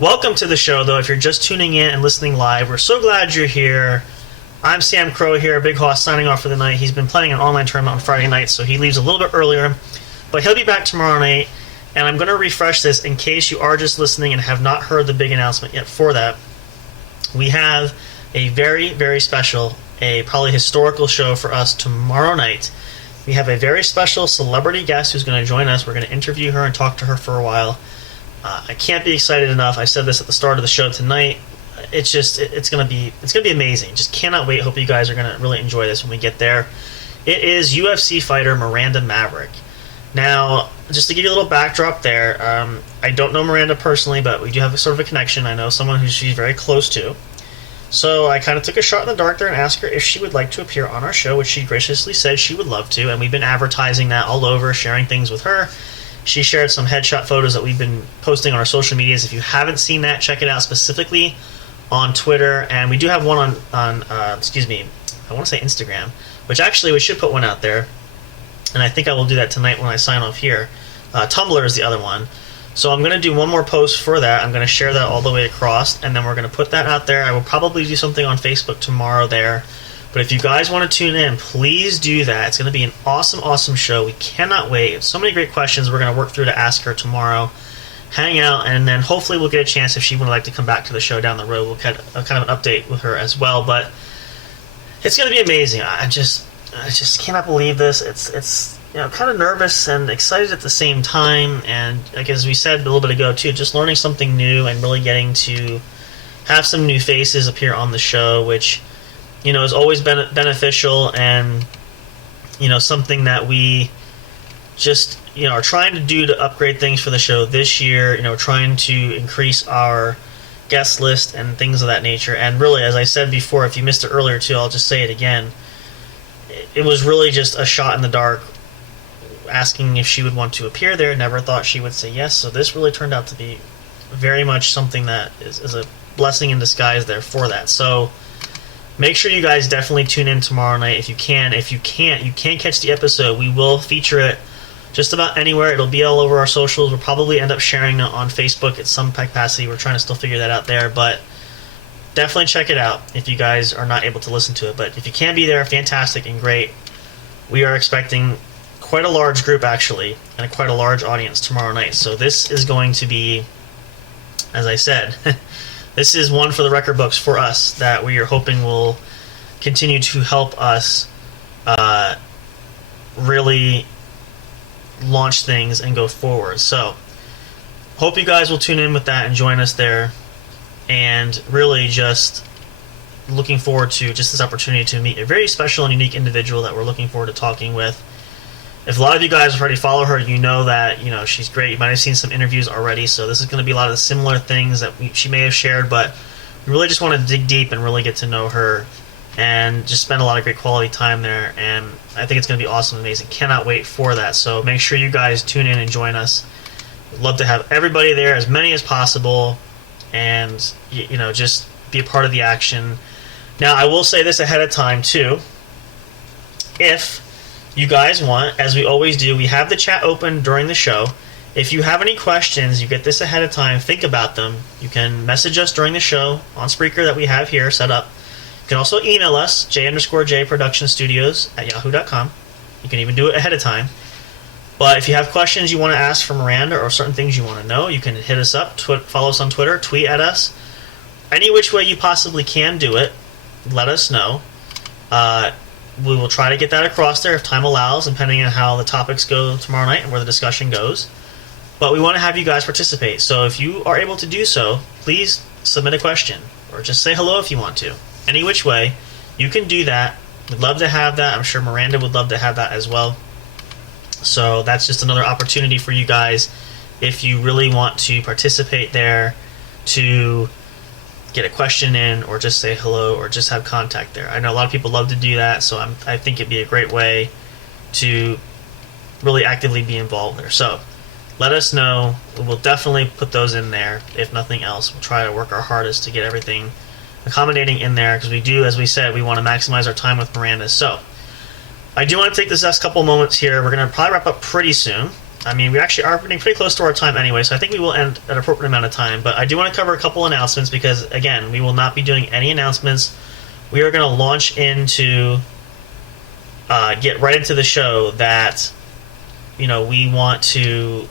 Welcome to the show, though. If you're just tuning in and listening live, we're so glad you're here. I'm Sam Crow here, Big Hoss, signing off for the night. He's been playing an online tournament on Friday night, so he leaves a little bit earlier. But he'll be back tomorrow night, and I'm going to refresh this in case you are just listening and have not heard the big announcement yet for that. We have a very, very special, probably historical show for us tomorrow night. We have a very special celebrity guest who's going to join us. We're going to interview her and talk to her for a while. I can't be excited enough. I said this at the start of the show tonight. it's gonna be amazing. Just cannot wait. Hope you guys are gonna really enjoy this when we get there. It is UFC fighter Miranda Maverick. Now, just to give you a little backdrop there, I don't know Miranda personally, but we do have a sort of a connection. I know someone who she's very close to. So I kind of took a shot in the dark there and asked her if she would like to appear on our show, which she graciously said she would love to, and we've been advertising that all over, sharing things with her. She shared some headshot photos that we've been posting on our social medias. If you haven't seen that, check it out specifically on Twitter, and we do have one on I want to say Instagram, which actually we should put one out there, and I think I will do that tonight when I sign off here. Tumblr is the other one. So I'm going to do one more post for that. I'm going to share that all the way across, and then we're going to put that out there. I will probably do something on Facebook tomorrow there. But if you guys want to tune in, please do that. It's going to be an awesome, awesome show. We cannot wait. So many great questions we're going to work through to ask her tomorrow. Hang out, and then hopefully we'll get a chance if she would like to come back to the show down the road. We'll get a kind of an update with her as well. But it's going to be amazing. I just cannot believe this. It's kind of nervous and excited at the same time, and like as we said a little bit ago too, just learning something new and really getting to have some new faces appear on the show, which has always been beneficial, and something that we just are trying to do to upgrade things for the show this year. Trying to increase our guest list and things of that nature. And really, as I said before, if you missed it earlier too, I'll just say it again. It was really just a shot in the dark, asking if she would want to appear there. Never thought she would say yes, so this really turned out to be very much something that is a blessing in disguise there for that. So make sure you guys definitely tune in tomorrow night if you can. If you can't catch the episode, we will feature it just about anywhere. It'll be all over our socials. We'll probably end up sharing it on Facebook at some capacity. We're trying to still figure that out there, but definitely check it out if you guys are not able to listen to it. But if you can be there, fantastic and great. We are expecting quite a large group actually, and quite a large audience tomorrow night. So this is going to be, as I said, this is one for the record books for us that we are hoping will continue to help us really launch things and go forward. So hope you guys will tune in with that and join us there, and really just looking forward to just this opportunity to meet a very special and unique individual that we're looking forward to talking with. If a lot of you guys already follow her, you know that she's great. You might have seen some interviews already, so this is going to be a lot of the similar things that she may have shared, but we really just want to dig deep and really get to know her and just spend a lot of great quality time there, and I think it's going to be awesome and amazing. Cannot wait for that, so make sure you guys tune in and join us. We'd love to have everybody there, as many as possible, and just be a part of the action. Now, I will say this ahead of time, too. If you guys want, as we always do, we have the chat open during the show. If you have any questions, you get this ahead of time, think about them. You can message us during the show on Spreaker that we have here set up. You can also email us, j_jproductionstudios@yahoo.com. You can even do it ahead of time. But if you have questions you want to ask for Miranda or certain things you want to know, you can hit us up, follow us on Twitter, tweet at us. Any which way you possibly can do it, let us know. We will try to get that across there if time allows, depending on how the topics go tomorrow night and where the discussion goes. But we want to have you guys participate. So if you are able to do so, please submit a question or just say hello if you want to. Any which way, you can do that. We'd love to have that. I'm sure Miranda would love to have that as well. So that's just another opportunity for you guys if you really want to participate there, to get a question in or just say hello or just have contact there. I know a lot of people love to do that, so I think it'd be a great way to really actively be involved there. So let us know. We'll definitely put those in there. If nothing else, we'll try to work our hardest to get everything accommodating in there, because we do, as we said, we want to maximize our time with Miranda. So I do want to take this next couple moments here. We're going to probably wrap up pretty soon. I mean, we actually are getting pretty close to our time anyway, so I think we will end at an appropriate amount of time. But I do want to cover a couple announcements because, again, we will not be doing any announcements. We are going to launch into, get right into the show that, we want to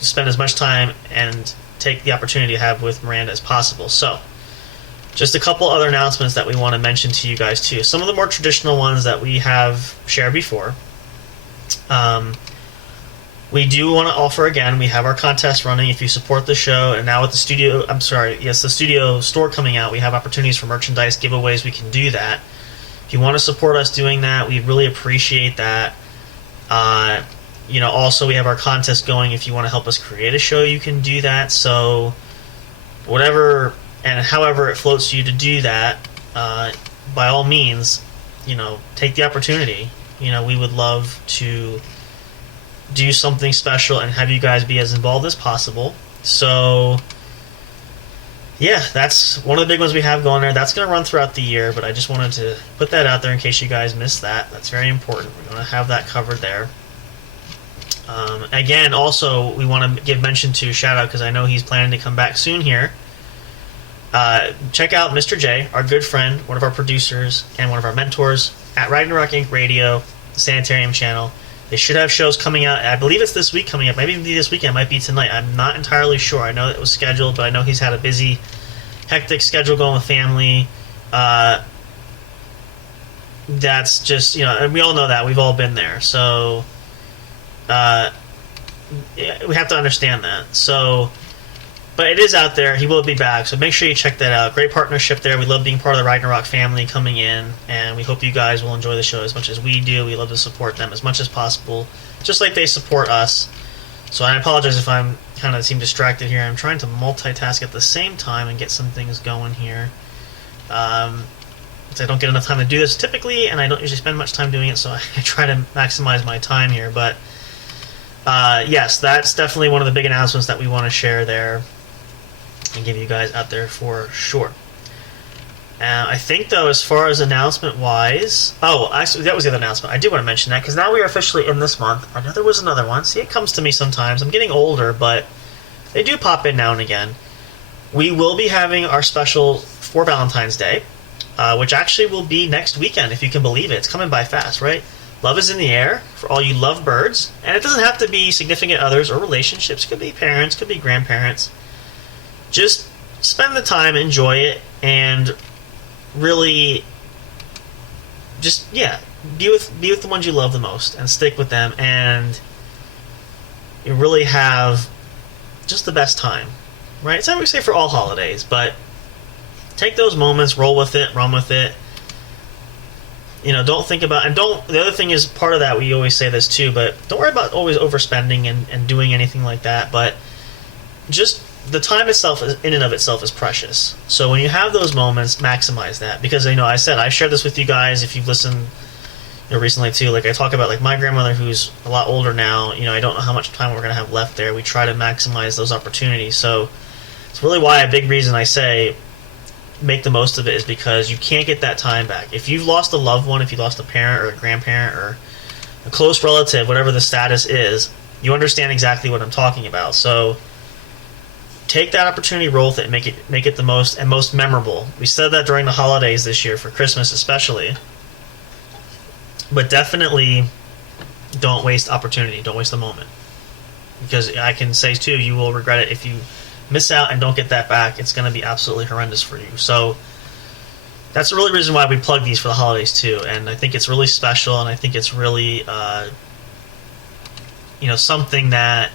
spend as much time and take the opportunity to have with Miranda as possible. So, just a couple other announcements that we want to mention to you guys, too. Some of the more traditional ones that we have shared before. We do want to offer again, we have our contest running. If you support the show, and now with the studio, the studio store coming out, we have opportunities for merchandise giveaways. We can do that. If you want to support us doing that, we really appreciate that. Also we have our contest going. If you want to help us create a show, you can do that. So whatever and however it floats you to do that, by all means, take the opportunity. We would love to do something special and have you guys be as involved as possible. So yeah, that's one of the big ones we have going there. That's going to run throughout the year, but I just wanted to put that out there in case you guys missed that. That's very important. We're going to have that covered there. Again, also, we want to give mention to shout out, because I know he's planning to come back soon here. Check out Mr. J, our good friend, one of our producers, and one of our mentors at Ragnarok Inc. Radio, the Sanitarium channel. They should have shows coming out. I believe it's this week coming up. Maybe this weekend. It might be tonight. I'm not entirely sure. I know it was scheduled, but I know he's had a busy, hectic schedule going with family. That's just, and we all know that. We've all been there. So we have to understand that. So, but it is out there. He will be back. So make sure you check that out. Great partnership there. We love being part of the Ragnarok family coming in, and we hope you guys will enjoy the show as much as we do. We love to support them as much as possible, just like they support us. So I apologize if I'm kind of seem distracted here. I'm trying to multitask at the same time and get some things going here. I don't get enough time to do this typically, and I don't usually spend much time doing it, so I try to maximize my time here. But yes, that's definitely one of the big announcements that we want to share there and give you guys out there for sure. I think, though, as far as announcement-wise... Oh, actually, that was the other announcement. I do want to mention that, because now we are officially in this month. I know there was another one. See, it comes to me sometimes. I'm getting older, but they do pop in now and again. We will be having our special for Valentine's Day, which actually will be next weekend, if you can believe it. It's coming by fast, right? Love is in the air for all you love birds. And it doesn't have to be significant others or relationships. It could be parents, could be grandparents. Just spend the time, enjoy it, and really just, be with the ones you love the most and stick with them, and you really have just the best time, right? It's not what we say for all holidays, but take those moments, roll with it, run with it. Don't think about, the other thing is, part of that, we always say this too, but don't worry about always overspending and doing anything like that, but just the time itself, in and of itself, is precious. So when you have those moments, maximize that. Because, I said, I've shared this with you guys, if you've listened recently too, like I talk about, like my grandmother, who's a lot older now, I don't know how much time we're going to have left there. We try to maximize those opportunities. So it's really why a big reason I say make the most of it is because you can't get that time back. If you've lost a loved one, if you lost a parent or a grandparent or a close relative, whatever the status is, you understand exactly what I'm talking about. So take that opportunity, roll with it, and make it the most and most memorable. We said that during the holidays this year, for Christmas especially. But definitely don't waste opportunity. Don't waste the moment. Because I can say, too, you will regret it if you miss out and don't get that back. It's going to be absolutely horrendous for you. So that's the really reason why we plug these for the holidays, too. And I think it's really special, and I think it's really, something that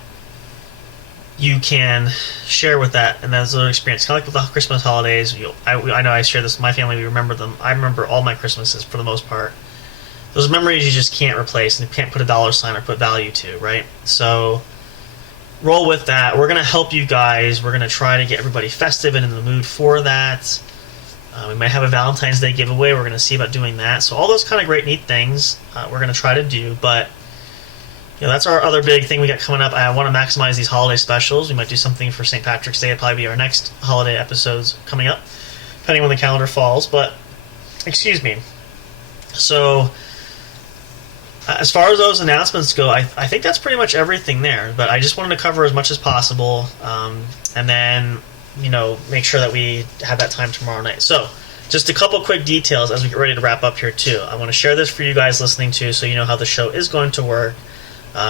you can share with that, and that's another experience. Kind of like with the Christmas holidays. I know I share this with my family. We remember them. I remember all my Christmases for the most part. Those memories you just can't replace, and you can't put a dollar sign or put value to, right? So roll with that. We're going to help you guys. We're going to try to get everybody festive and in the mood for that. We might have a Valentine's Day giveaway. We're going to see about doing that. So all those kind of great, neat things we're going to try to do, but that's our other big thing we got coming up. I want to maximize these holiday specials. We might do something for St. Patrick's Day. It'll probably be our next holiday episodes coming up, depending on when the calendar falls. But, excuse me. So, as far as those announcements go, I think that's pretty much everything there. But I just wanted to cover as much as possible, and then, make sure that we have that time tomorrow night. So, just a couple quick details as we get ready to wrap up here, too. I want to share this for you guys listening to, so you know how the show is going to work.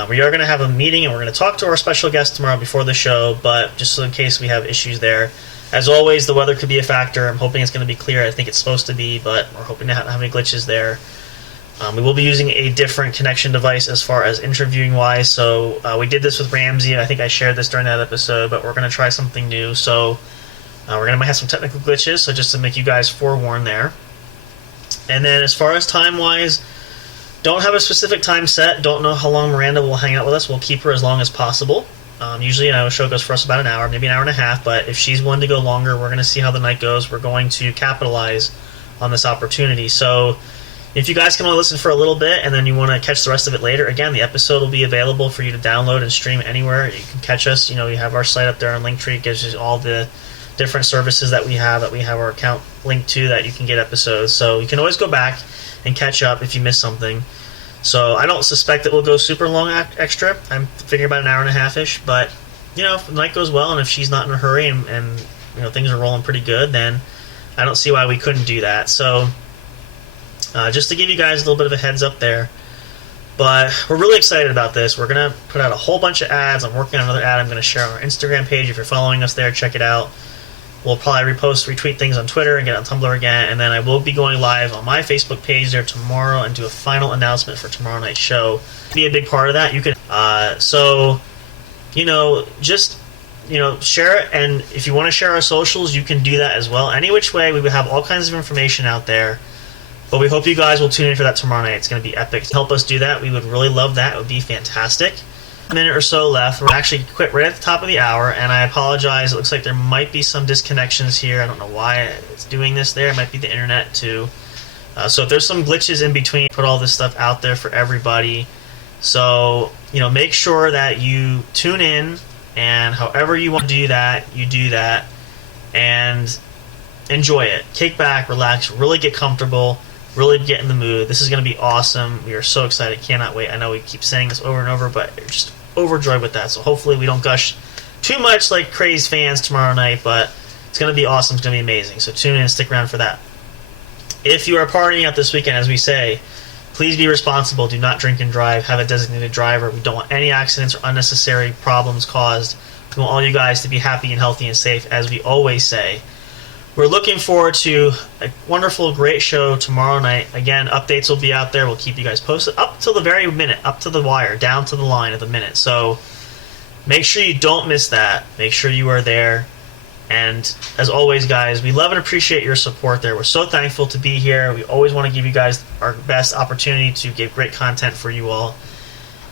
We are going to have a meeting, and we're going to talk to our special guest tomorrow before the show, but just in case we have issues there. As always, the weather could be a factor. I'm hoping it's going to be clear. I think it's supposed to be, but we're hoping to not have any glitches there. We will be using a different connection device as far as interviewing wise. So we did this with Ramsey. I think I shared this during that episode, but we're going to try something new. So we're going to have some technical glitches, so just to make you guys forewarned there. And then as far as time wise, don't have a specific time set. Don't know how long Miranda will hang out with us. We'll keep her as long as possible. Usually, a show goes for us about an hour, maybe an hour and a half, but if she's willing to go longer, we're going to see how the night goes. We're going to capitalize on this opportunity. So if you guys can only listen for a little bit and then you want to catch the rest of it later, again, the episode will be available for you to download and stream anywhere. You can catch us. You have our site up there on Linktree. It gives you all the different services that we have our account linked to, that you can get episodes. So you can always go back and catch up if you miss something. So I don't suspect it will go super long extra. I'm figuring about an hour and a half-ish. But, if the night goes well and if she's not in a hurry and things are rolling pretty good, then I don't see why we couldn't do that. So just to give you guys a little bit of a heads up there. But we're really excited about this. We're going to put out a whole bunch of ads. I'm working on another ad I'm going to share on our Instagram page. If you're following us there, check it out. We'll probably retweet things on Twitter and get on Tumblr again. And then I will be going live on my Facebook page there tomorrow and do a final announcement for tomorrow night's show. Be a big part of that. You can, share it. And if you want to share our socials, you can do that as well. Any which way, we will have all kinds of information out there. But we hope you guys will tune in for that tomorrow night. It's going to be epic. Help us do that. We would really love that. It would be fantastic. A minute or so left. We're actually quit right at the top of the hour, and I apologize. It looks like there might be some disconnections here. I don't know why it's doing this there. It might be the internet too. So if there's some glitches in between, put all this stuff out there for everybody. So, make sure that you tune in, and however you want to do that, you do that, and enjoy it. Kick back, relax, really get comfortable, really get in the mood. This is going to be awesome. We are so excited. Cannot wait. I know we keep saying this over and over, but we're just overjoyed with that. So hopefully we don't gush too much like crazed fans tomorrow night, but it's going to be awesome. It's going to be amazing. So tune in and stick around for that. If you are partying out this weekend, as we say, please be responsible. Do not drink and drive. Have a designated driver. We don't want any accidents or unnecessary problems caused. We want all you guys to be happy and healthy and safe, as we always say. We're looking forward to a wonderful, great show tomorrow night. Again, updates will be out there. We'll keep you guys posted up till the very minute, up to the wire, down to the line at the minute. So make sure you don't miss that. Make sure you are there. And as always, guys, we love and appreciate your support there. We're so thankful to be here. We always want to give you guys our best opportunity to give great content for you all.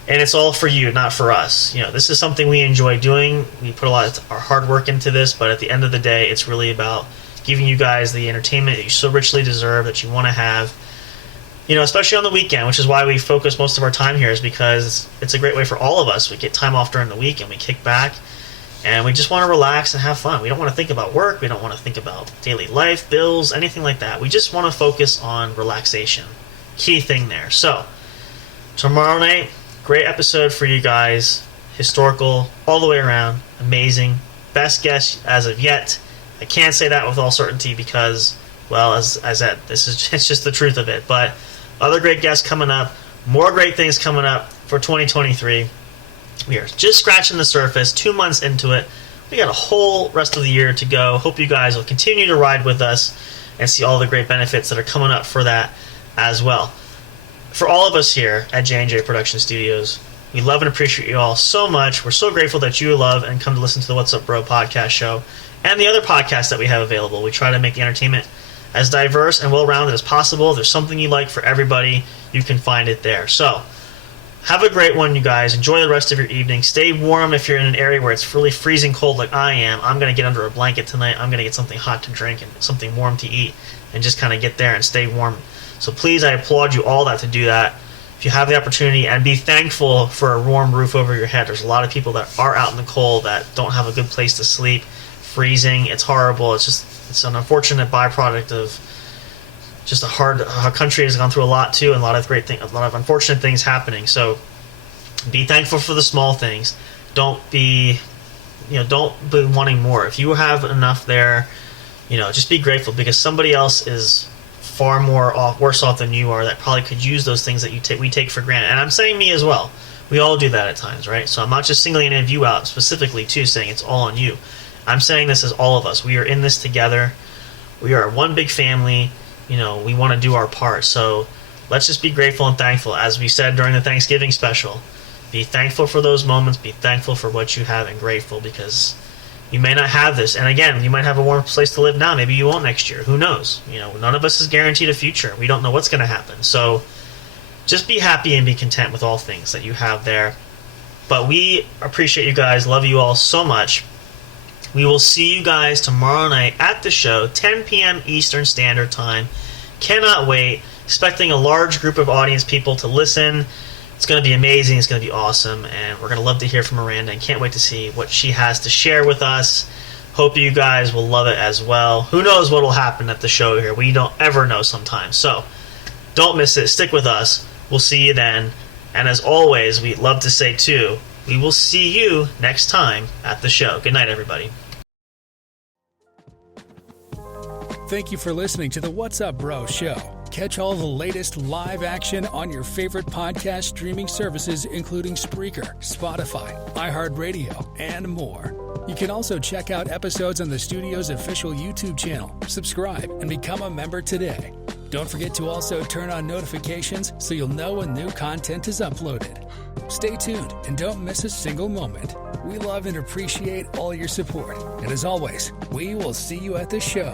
And it's all for you, not for us. This is something we enjoy doing. We put a lot of our hard work into this, but at the end of the day, it's really about giving you guys the entertainment that you so richly deserve, that you want to have, especially on the weekend, which is why we focus most of our time here, is because it's a great way for all of us. We get time off during the week and we kick back and we just want to relax and have fun. We don't want to think about work. We don't want to think about daily life, bills, anything like that. We just want to focus on relaxation. Key thing there. So tomorrow night, great episode for you guys. Historical all the way around. Amazing. Best guess as of yet. I can't say that with all certainty because, well, as I said, it's just the truth of it. But other great guests coming up, more great things coming up for 2023. We are just scratching the surface, 2 months into it. We got a whole rest of the year to go. Hope you guys will continue to ride with us and see all the great benefits that are coming up for that as well. For all of us here at J&J Production Studios, we love and appreciate you all so much. We're so grateful that you love and come to listen to the What's Up Bro podcast show and the other podcasts that we have available. We try to make the entertainment as diverse and well-rounded as possible. If there's something you like for everybody, you can find it there. So have a great one, you guys. Enjoy the rest of your evening. Stay warm if you're in an area where it's really freezing cold like I am. I'm going to get under a blanket tonight. I'm going to get something hot to drink and something warm to eat and just kind of get there and stay warm. So please, I applaud you all to do that. If you have the opportunity, and be thankful for a warm roof over your head. There's a lot of people that are out in the cold that don't have a good place to sleep. Freezing, it's horrible. It's an unfortunate byproduct of just our country has gone through a lot too, and a lot of unfortunate things happening. So be thankful for the small things. Don't be wanting more. If you have enough there, just be grateful, because somebody else is far worse off than you are that probably could use those things that we take for granted. And I'm saying me as well. We all do that at times, right? So I'm not just singling any of you out specifically too, saying it's all on you. I'm saying this as all of us. We are in this together. We are one big family. We want to do our part. So let's just be grateful and thankful. As we said during the Thanksgiving special, be thankful for those moments, be thankful for what you have, and grateful, because you may not have this. And again, you might have a warm place to live now. Maybe you won't next year. Who knows? None of us is guaranteed a future. We don't know what's going to happen. So just be happy and be content with all things that you have there. But we appreciate you guys. Love you all so much. We will see you guys tomorrow night at the show, 10 p.m. Eastern Standard Time. Cannot wait. Expecting a large group of audience people to listen. It's going to be amazing. It's going to be awesome. And we're going to love to hear from Miranda and can't wait to see what she has to share with us. Hope you guys will love it as well. Who knows what will happen at the show here? We don't ever know sometimes. So don't miss it. Stick with us. We'll see you then. And as always, we love to say too, we will see you next time at the show. Good night, everybody. Thank you for listening to the What's Up Bro show. Catch all the latest live action on your favorite podcast streaming services, including Spreaker, Spotify, iHeartRadio, and more. You can also check out episodes on the studio's official YouTube channel. Subscribe and become a member today. Don't forget to also turn on notifications so you'll know when new content is uploaded. Stay tuned and don't miss a single moment. We love and appreciate all your support. And as always, we will see you at the show.